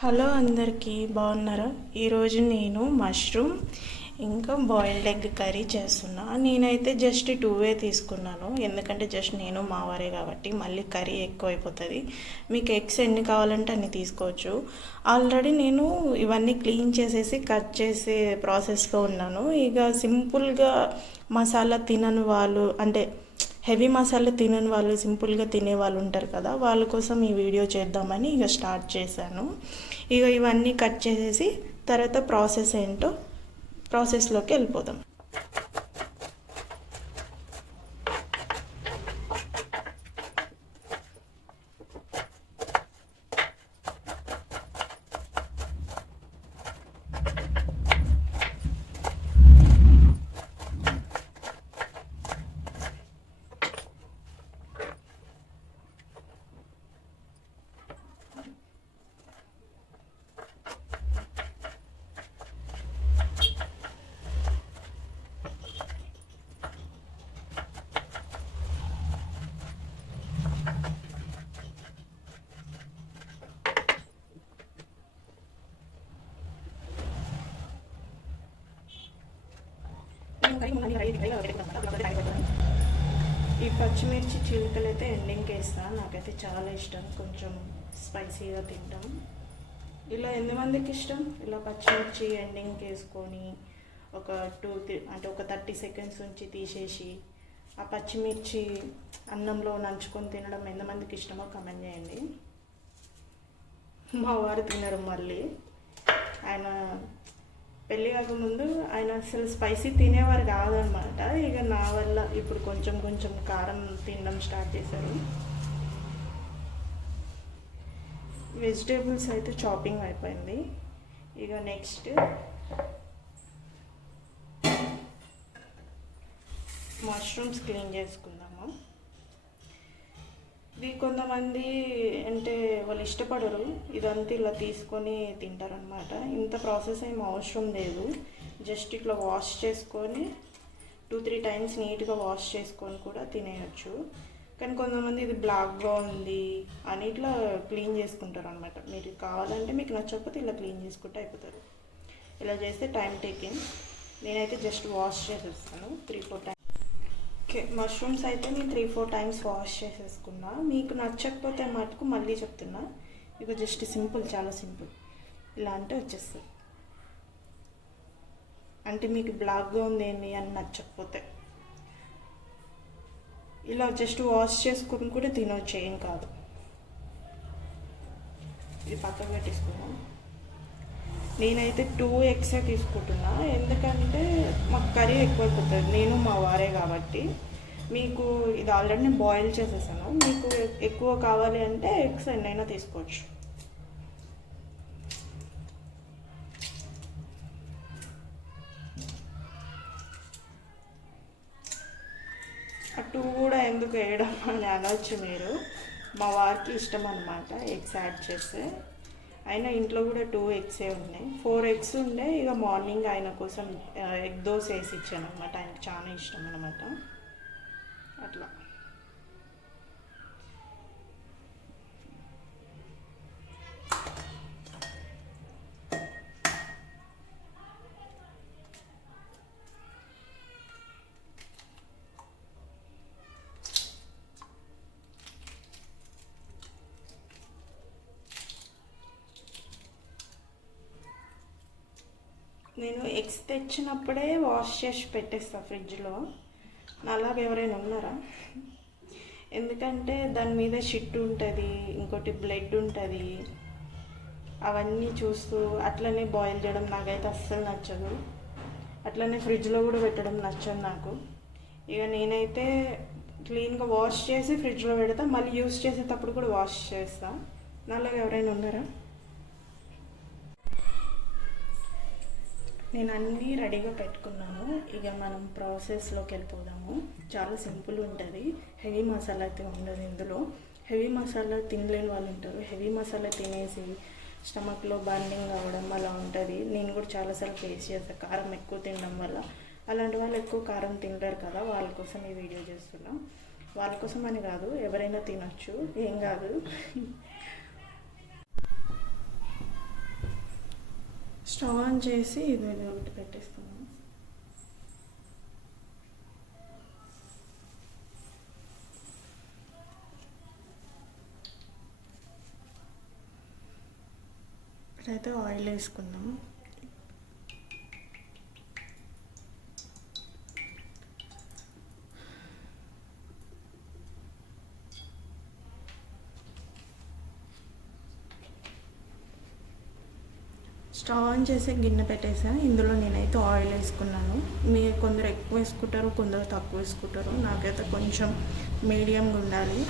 Hello అందరికీ బాగున్నారా? ఈరోజు నేను మష్రూమ్ ఇంకా బాయిల్డ్ ఎగ్ కర్రీ చేస్తున్నా. నేనైతే జస్ట్ 2 తీసుకున్నాను, ఎందుకంటే జస్ట్ నేను మా వారే కాబట్టి మళ్ళీ కర్రీ ఎక్కువ అయిపోతుంది. మీకు ఎగ్స్ ఎన్ని కావాలంటే అన్ని తీసుకోవచ్చు. ఆల్రెడీ నేను ఇవన్నీ క్లీన్ చేసేసి కట్ చేసే ప్రాసెస్లో ఉన్నాను. ఇక సింపుల్గా మసాలా తినని వాళ్ళు, అంటే హెవీ మసాలా తినని వాళ్ళు, సింపుల్గా తినే వాళ్ళు ఉంటారు కదా, వాళ్ళ కోసం ఈ వీడియో చేద్దామని ఇక స్టార్ట్ చేశాను. ఇక ఇవన్నీ కట్ చేసేసి తర్వాత ప్రాసెస్ ఏంటో ప్రాసెస్లోకి వెళ్ళిపోదాం. ఈ పచ్చిమిర్చి చిలుకలు అయితే ఎండింగ్కి వేస్తాను. నాకైతే చాలా ఇష్టం, కొంచెం స్పైసీగా తింటాం. ఇలా ఎంతమందికి ఇష్టం? ఇలా పచ్చిమిర్చి ఎండింగ్కి వేసుకొని ఒక 30 సెకండ్స్ నుంచి తీసేసి ఆ పచ్చిమిర్చి అన్నంలో నంచుకొని తినడం ఎంతమందికి ఇష్టమో కమెంట్ చేయండి. మా వారు తినరు. మళ్ళీ ఆయన పెళ్ళి కాకముందు ఆయన అసలు స్పైసీ తినేవారు కాదనమాట. ఇక నా వల్ల ఇప్పుడు కొంచెం కొంచెం కారం తినడం స్టార్ట్ చేశారు. వెజిటేబుల్స్ అయితే చాపింగ్ అయిపోయింది. ఇక నెక్స్ట్ మష్రూమ్స్ క్లీన్ చేసుకుందాము. ఇది కొంతమంది అంటే వాళ్ళు ఇష్టపడరు, ఇదంతా ఇలా తీసుకొని తింటారనమాట. ఇంత ప్రాసెస్ ఏం అవసరం లేదు, జస్ట్ ఇట్లా వాష్ చేసుకొని 2-3 టైమ్స్ నీట్గా వాష్ చేసుకొని కూడా తినేయచ్చు. కానీ కొంతమంది ఇది బ్లాక్గా ఉంది అని ఇట్లా క్లీన్ చేసుకుంటారు అనమాట. మీరు కావాలంటే, మీకు నచ్చకపోతే ఇలా క్లీన్ చేసుకుంటే అయిపోతుంది. ఇలా చేస్తే టైం టేకింగ్. నేనైతే జస్ట్ వాష్ చేసేస్తాను 3-4 టైమ్స్. ఓకే, మష్రూమ్స్ అయితే నేను 3-4 టైమ్స్ వాష్ చేసేసుకున్నా. మీకు నచ్చకపోతే మటుకు మళ్ళీ చెప్తున్నా, ఇక జస్ట్ సింపుల్, చాలా సింపుల్. ఇలా అంటే వచ్చేస్తుంది. అంటే మీకు బ్లాక్గా ఉంది ఏంటి అని నచ్చకపోతే ఇలా జస్ట్ వాష్ చేసుకుని కూడా తినొచ్చు, ఏం కాదు. ఇది పక్కకు పెట్టేసుకున్నాం. నేనైతే 2 ఎగ్సే తీసుకుంటున్నా, ఎందుకంటే మాకు కర్రీ ఎక్కువ అయిపోతుంది, నేను మా వారే కాబట్టి. మీకు ఇది ఆల్రెడీ నేను బాయిల్ చేసేసాను. మీకు ఎక్కువ కావాలి అంటే ఎగ్స్ ఎన్నైనా తీసుకోవచ్చు. ఆ 2 కూడా ఎందుకు వేయడం అని అనవచ్చు మీరు. మా వారికి ఇష్టం అన్నమాట ఎగ్స్ యాడ్ చేస్తే. అయినా ఇంట్లో కూడా 2 ఎగ్సే ఉన్నాయి. 4 ఎగ్స్ ఉండే. ఇక మార్నింగ్ ఆయన కోసం ఎగ్ దోశ వేసి ఇచ్చాను అనమాట. ఆయనకు చాలా ఇష్టం అనమాట. అట్లా నేను ఎగ్స్ తెచ్చినప్పుడే వాష్ చేసి పెట్టేస్తాను ఫ్రిడ్జ్లో. అలాగే ఎవరైనా ఉన్నారా? ఎందుకంటే దాని మీద షిట్ ఉంటుంది, ఇంకోటి బ్లడ్ ఉంటుంది. అవన్నీ చూస్తూ అట్లనే బాయిల్ చేయడం నాకైతే అస్సలు నచ్చదు. అట్లనే ఫ్రిడ్జ్లో కూడా పెట్టడం నచ్చదు నాకు. ఇక నేనైతే క్లీన్గా వాష్ చేసి ఫ్రిడ్జ్లో పెడతా, మళ్ళీ యూస్ చేసేటప్పుడు కూడా వాష్ చేస్తా. అలాగే ఎవరైనా ఉన్నారా? నేను అన్నీ రెడీగా పెట్టుకున్నాను. ఇక మనం ప్రాసెస్లోకి వెళ్ళిపోదాము. చాలా సింపుల్ ఉంటుంది, హెవీ మసాలా అయితే ఉండదు ఇందులో. హెవీ మసాలా తినలేని వాళ్ళు ఉంటారు, హెవీ మసాలా తినేసి స్టమక్లో బర్నింగ్ అవ్వడం అలా ఉంటుంది. నేను కూడా చాలాసార్లు ఫేస్ చేస్తాను కారం ఎక్కువ తినడం వల్ల. అలాంటి వాళ్ళు ఎక్కువ కారం తినలేరు కదా, వాళ్ళ కోసం ఈ వీడియో చేస్తున్నాం. వాళ్ళ కోసం అని కాదు, ఎవరైనా తినొచ్చు, ఏం కాదు. స్టవ్ ఆన్ చేసి ఇది ఒకటి పెట్టేస్తున్నాను. ఇప్పుడైతే ఆయిల్ వేసుకుందాం. స్టవ్ ఆన్ చేసి గిన్నె పెట్టేసాను. ఇందులో నేనైతే ఆయిల్ వేసుకున్నాను. మీరు కొందరు ఎక్కువ వేసుకుంటారు, కొందరు తక్కువ వేసుకుంటారు. నాకైతే కొంచెం మీడియంగా ఉండాలి.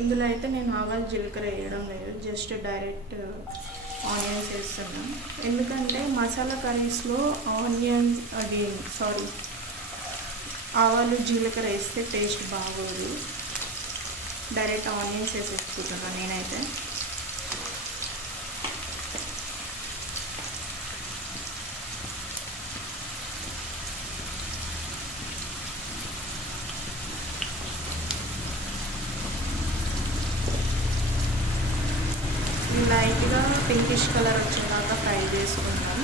ఇందులో అయితే నేను ఆవాలు జీలకర్ర వేయడం లేదు, జస్ట్ డైరెక్ట్ ఆనియన్స్ వేస్తున్నాను. ఎందుకంటే మసాలా కర్రీస్లో ఆవాలు జీలకర్ర వేస్తే టేస్ట్ బాగోదు. డైరెక్ట్ ఆనియన్స్ వేసేసుకుంటున్నాను నేనైతే. లైట్గా పింకిష్ కలర్ వచ్చేదాకా ఫ్రై చేసుకుంటాం.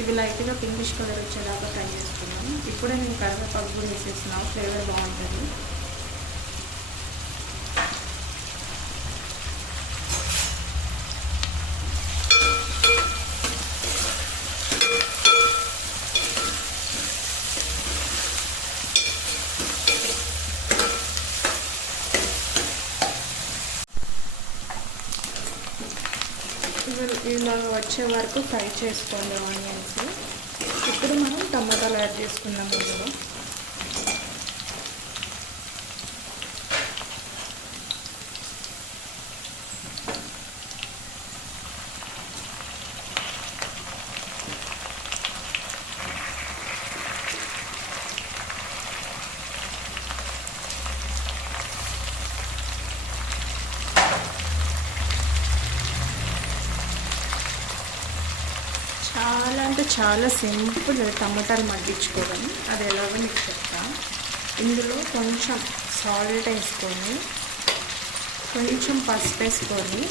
ఇవి లైట్గా పింకిష్ కలర్ వచ్చేదాకా ఫ్రై చేసుకున్నాం. ఇప్పుడే నేను కరివేపాకు కూడా వేసేస్తున్నాను, ఫ్లేవర్ బాగుంటుంది. ఇలా వచ్చే వరకు ఫ్రై చేసుకోండి ఆనియన్స్. ఇప్పుడు మనం టమాటాలు యాడ్ చేసుకుందాం. ఇందులో చాలా సింపుల్ టమాటాలు మగ్గించుకోవడం. అది ఎలాగో మీకు చెప్తా. ఇందులో కొంచెం సాల్ట్ వేసుకొని, కొంచెం పసుపు వేసుకొని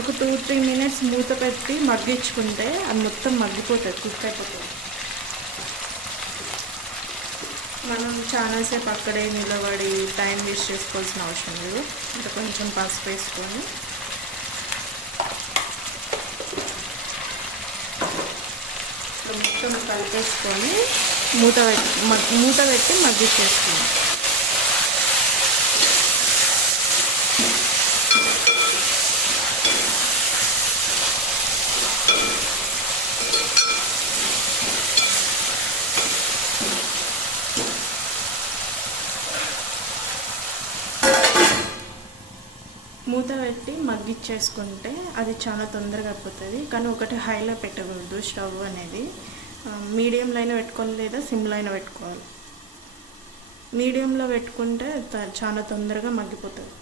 ఒక 2-3 మినిట్స్ మూత పెట్టి మగ్గించుకుంటే అది మొత్తం మగ్గిపోతుంది, కుక్ అయిపోతుంది. మనం చాలాసేపు అక్కడే నిలబడి టైం వేస్ట్ చేసుకోవాల్సిన అవసరం లేదు. ఇంకా కొంచెం పసుపు వేసుకొని మొత్తం కలిపేసుకొని మూత పెట్టి మగ్గించేసుకుందాం. మూత పెట్టి మగ్గిచ్చేసుకుంటే అది చాలా తొందరగా అయిపోతుంది. కానీ ఒకటి హైలో పెట్టకూడదు స్టవ్ అనేది. మీడియంలో అయినా పెట్టుకోవాలి, లేదా సిమ్లో అయినా పెట్టుకోవాలి. మీడియంలో పెట్టుకుంటే చాలా తొందరగా మగ్గిపోతుంది.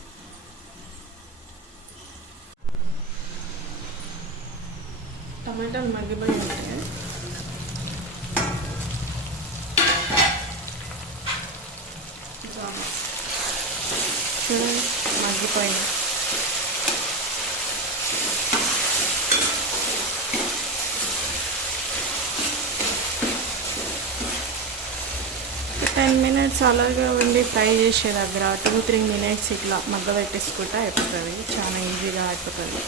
టమాటాలు మగ్గిపోయి ఉంటాయి. మగ్గిపోయింది. మినిట్స్ అలాగే ఉండి ఫ్రై చేసే దగ్గర 2-3 మినిట్స్ ఇట్లా మగ్గ పెట్టేసుకుంటే అయిపోతుంది. చాలా ఈజీగా అయిపోతుంది.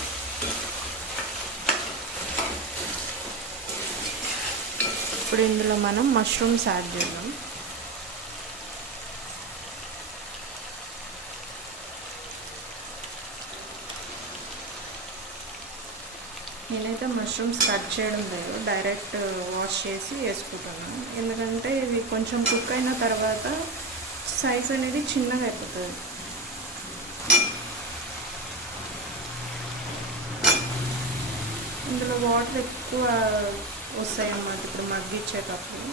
ఇప్పుడు ఇందులో మనం మష్రూమ్స్ యాడ్ చేద్దాం. నేనైతే మష్రూమ్స్ కట్ చేయడం లేదు, డైరెక్ట్ వాష్ చేసి వేసుకుంటున్నాను. ఎందుకంటే ఇవి కొంచెం కుక్ అయిన తర్వాత సైజ్ అనేది చిన్నగా అయిపోతుంది. ఇందులో వాటర్ ఎక్కువ వస్తాయి అన్నమాట. ఇప్పుడు మగ్గిచ్చేటప్పుడు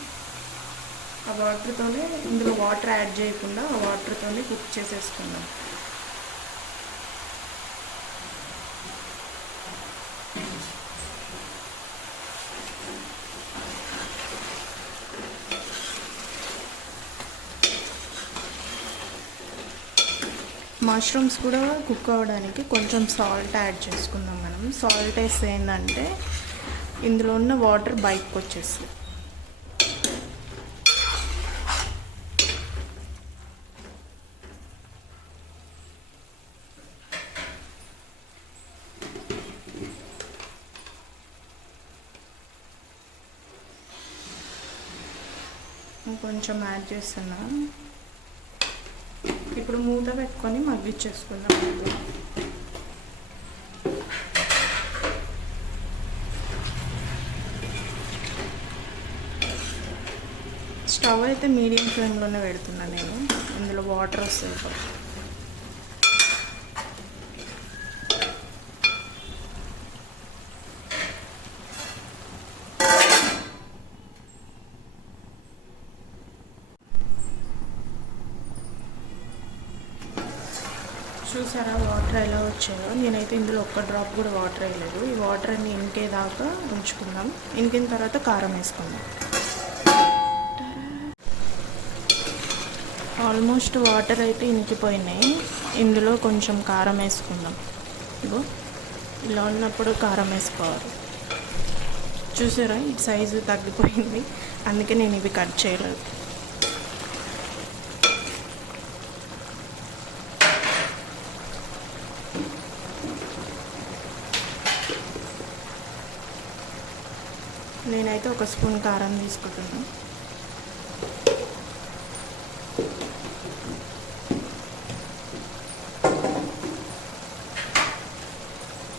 ఆ వాటర్తోనే, ఇందులో వాటర్ యాడ్ చేయకుండా ఆ వాటర్తోనే కుక్ చేసేసుకుందాం. మష్రూమ్స్ కూడా కుక్ అవ్వడానికి కొంచెం సాల్ట్ యాడ్ చేసుకుందాం. మనం సాల్ట్ వేస్తే ఏంటంటే ఇందులో ఉన్న వాటర్ బయటకు వచ్చేస్తుంది. కొంచెం యాడ్ చేస్తున్నా. ఇప్పుడు మూత పెట్టుకొని మగ్గిచ్చేసుకుందాం. స్టవ్ అయితే మీడియం ఫ్లేమ్లోనే పెడుతున్నా నేను. ఇందులో వాటర్ వస్తాయి. చూసారా వాటర్ ఎలా వచ్చాయో? నేనైతే ఇందులో ఒక్క డ్రాప్ కూడా వాటర్ వేయలేదు. ఈ వాటర్ అన్ని ఇంకేదాకా ఉంచుకుందాం. ఇంకిన తర్వాత కారం వేసుకుందాం. ఆల్మోస్ట్ వాటర్ అయితే ఇంకిపోయినాయి. ఇందులో కొంచెం కారం వేసుకుందాం. ఇగో ఇలా ఉన్నప్పుడు కారం వేసుకోవాలి. చూసారా ఈ సైజు తగ్గిపోయింది, అందుకే నేను ఇవి కట్ చేయలేదు. నేనైతే ఒక స్పూన్ కారం తీసుకుంటున్నాను.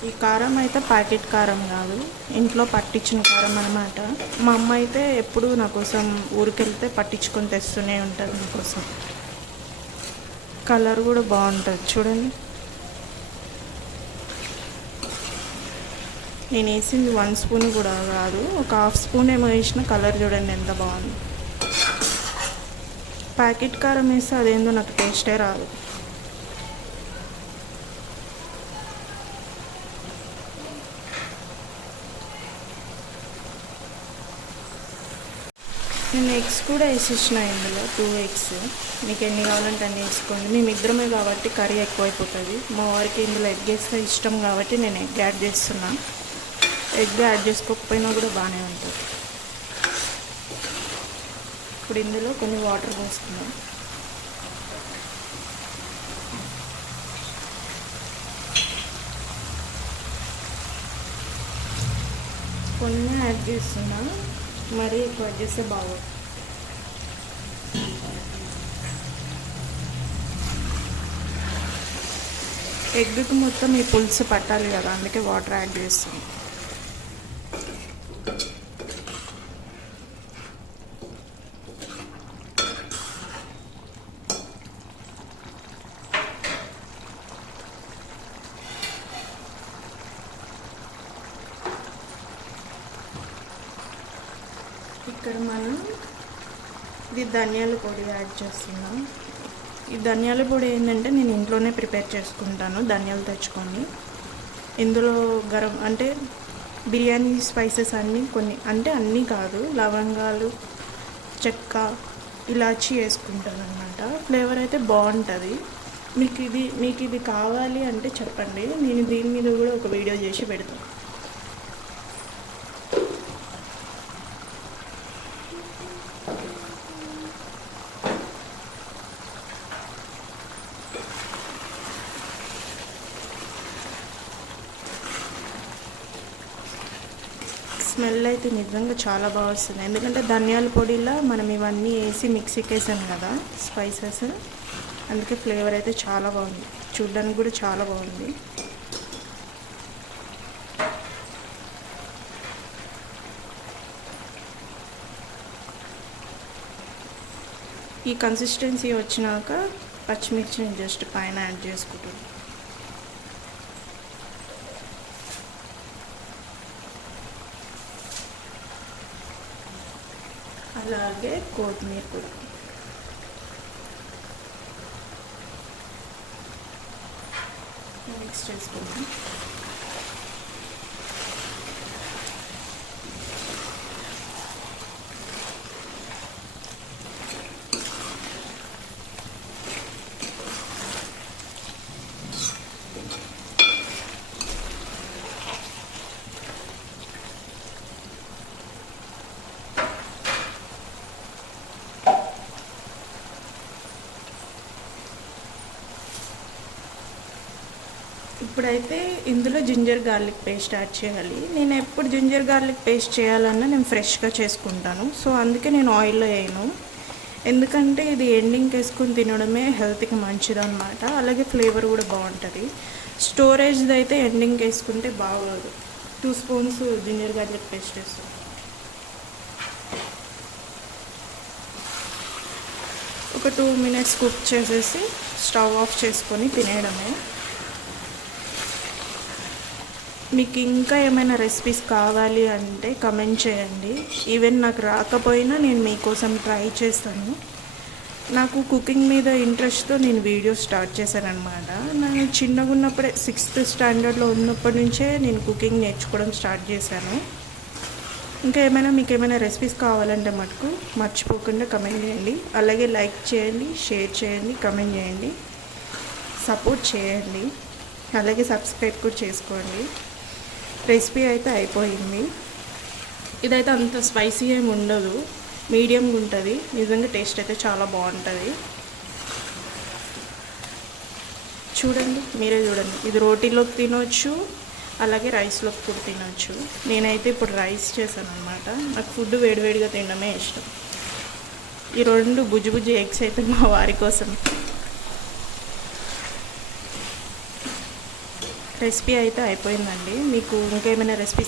ఈ కారం అయితే ప్యాకెట్ కారం కాదు, ఇంట్లో పట్టించిన కారం అన్నమాట. మా అమ్మ అయితే ఎప్పుడు నా కోసం ఊరికెళ్తే పట్టించుకొని తెస్తూనే ఉంటుంది నా కోసం. కలర్ కూడా బాగుంటుంది చూడండి. నేను వేసింది 1 స్పూన్ కూడా కాదు, ఒక హాఫ్ స్పూన్ ఏమో వేసిన. కలర్ చూడండి ఎంత బాగుంది. ప్యాకెట్ కారం వేస్తే అదేందో నాకు టేస్టే రాదు. నేను ఎగ్స్ కూడా వేసేసిన ఇందులో 2 ఎగ్స్. మీకు ఎన్ని కావాలంటే అన్ని వేసుకోండి. మేమిద్దరమే కాబట్టి కర్రీ ఎక్కువైపోతుంది. మా వారికి ఇందులో ఎగ్ వేస్తే ఇష్టం కాబట్టి నేను ఎగ్ యాడ్ చేస్తున్నా. ఎగ్ యాడ్ చేసుకోకపోయినా కూడా బాగానే ఉంటుంది. ఇప్పుడు ఇందులో కొన్ని వాటర్ పోసుకుందాం. కొన్ని యాడ్ చేస్తున్నా, మరీ ఎక్కువ యాడ్ చేస్తే బాగుంది. ఎగ్కి మొత్తం ఈ పులుసు పట్టాలి కదా, అందుకే వాటర్ యాడ్ చేస్తాను. ఇక్కడ మనం ఇది ధనియాల పొడి యాడ్ చేస్తున్నాం. ఈ ధనియాల పొడి ఏంటంటే నేను ఇంట్లోనే ప్రిపేర్ చేసుకుంటాను, ధనియాలు తెచ్చుకొని. ఇందులో గరం అంటే బిర్యానీ స్పైసెస్ అన్నీ, కొన్ని అంటే అన్నీ కాదు, లవంగాలు, చెక్క, ఇలాచీ వేసుకుంటాను అన్నమాట. ఫ్లేవర్ అయితే బాగుంటుంది. మీకు ఇది కావాలి అంటే చెప్పండి, నేను దీని మీద కూడా ఒక వీడియో చేసి పెడతాను. స్మెల్ అయితే నిజంగా చాలా బాగా వస్తుంది, ఎందుకంటే ధనియాల పొడిలో మనం ఇవన్నీ వేసి మిక్సీకి వేసాం కదా స్పైసెస్, అందుకే ఫ్లేవర్ అయితే చాలా బాగుంది. చూడ్డానికి కూడా చాలా బాగుంది. ఈ కన్సిస్టెన్సీ వచ్చినాక పచ్చిమిర్చిని జస్ట్ పైన యాడ్ చేసుకుంటాం. అలాగే కొత్తిమీర కూడా. మిక్స్ చేసుకుందాం. ఇప్పుడైతే ఇందులో జింజర్ గార్లిక్ పేస్ట్ యాడ్ చేయాలి. నేను ఎప్పుడు జింజర్ గార్లిక్ పేస్ట్ చేయాలన్నా నేను ఫ్రెష్గా చేసుకుంటాను. సో అందుకే నేను ఆయిల్లో వేయను. ఎందుకంటే ఇది ఎండింగ్కి వేసుకొని తినడమే హెల్త్కి మంచిది అనమాట. అలాగే ఫ్లేవర్ కూడా బాగుంటుంది. స్టోరేజ్ది అయితే ఎండింగ్కి వేసుకుంటే బాగోదు. 2 స్పూన్స్ జింజర్ గార్లిక్ పేస్ట్ వేస్తాను. ఒక 2 మినిట్స్ కుక్ చేసేసి స్టవ్ ఆఫ్ చేసుకొని తినేయడమే. మీకు ఇంకా ఏమైనా రెసిపీస్ కావాలి అంటే కమెంట్ చేయండి. ఈవెన్ నాకు రాకపోయినా నేను మీకోసం ట్రై చేస్తాను. నాకు కుకింగ్ మీద ఇంట్రెస్ట్తో నేను వీడియో స్టార్ట్ చేశాను అనమాట. నేను చిన్నగా ఉన్నప్పుడే 6th స్టాండర్డ్లో ఉన్నప్పటి నుంచే నేను కుకింగ్ నేర్చుకోవడం స్టార్ట్ చేశాను. ఇంకా మీకు ఏమైనా రెసిపీస్ కావాలంటే మటుకు మర్చిపోకుండా కమెంట్ చేయండి. అలాగే లైక్ చేయండి, షేర్ చేయండి, కమెంట్ చేయండి, సపోర్ట్ చేయండి. అలాగే సబ్స్క్రైబ్ కూడా చేసుకోండి. రెసిపీ అయితే అయిపోయింది. ఇదైతే అంత స్పైసీ ఏమి ఉండదు, మీడియంగా ఉంటుంది. నిజంగా టేస్ట్ అయితే చాలా బాగుంటుంది. చూడండి, మీరే చూడండి. ఇది రోటీలోకి తినవచ్చు, అలాగే రైస్లోకి కూడా తినవచ్చు. నేనైతే ఇప్పుడు రైస్ చేశాను అనమాట. నాకు ఫుడ్ వేడివేడిగా తినడమే ఇష్టం. ఈ 2 బుజ్జి ఎగ్స్ అయితే మా వారి కోసం. రెసిపీ అయితే అయిపోయిందండి. మీకు ఇంకేమైనా రెసిపీస్